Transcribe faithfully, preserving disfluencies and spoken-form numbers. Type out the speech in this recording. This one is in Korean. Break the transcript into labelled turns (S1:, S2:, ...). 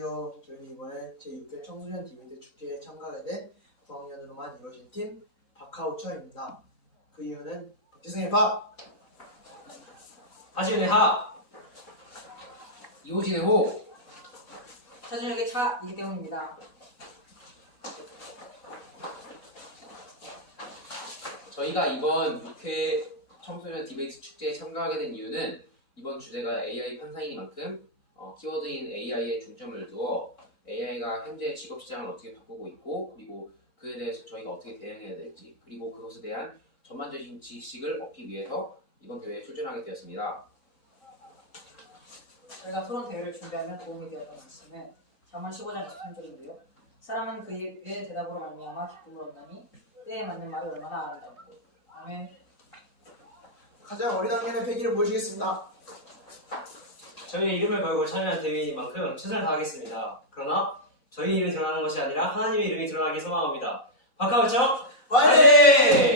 S1: 안녕하세요. 저희는 이번에 제육 회 청소년 디베이트 축제에 참가하게 된 구 학년으로만 이루어진 팀 박하우처입니다. 그 이유는 박지승의 박!
S2: 하진의 하!
S3: 이호진의 호!
S4: 차준혁의 차이기 때문입니다.
S3: 저희가 이번 육 회 청소년 디베이트 축제에 참가하게 된 이유는 이번 주제가 에이아이 편상이니만큼 어, 키워드인 에이아이에 중점을 두어 에이아이가 현재 직업시장을 어떻게 바꾸고 있고, 그리고 그에 대해서 저희가 어떻게 대응해야 될지, 그리고 그것에 대한 전반적인 지식을 얻기 위해서 이번 대회에 출전하게 되었습니다.
S4: 저희가 토론 대회를 준비하면 도움이 되었던 말씀은 잠언 십오 장 이십삼 절인데요. 사람은 그의 대답으로 말미암아 기쁨을 얻나니 때에 맞는 말이 얼마나 아름답고. 아멘.
S1: 가장 어린 학년의 패기를 보여주겠습니다.
S2: 저희의 이름을 걸고 참여한 대회이니만큼 최선을 다하겠습니다. 그러나 저희 이름이 드러나는 것이 아니라 하나님의 이름이 드러나길 소망합니다. 박하우처
S1: 화이팅!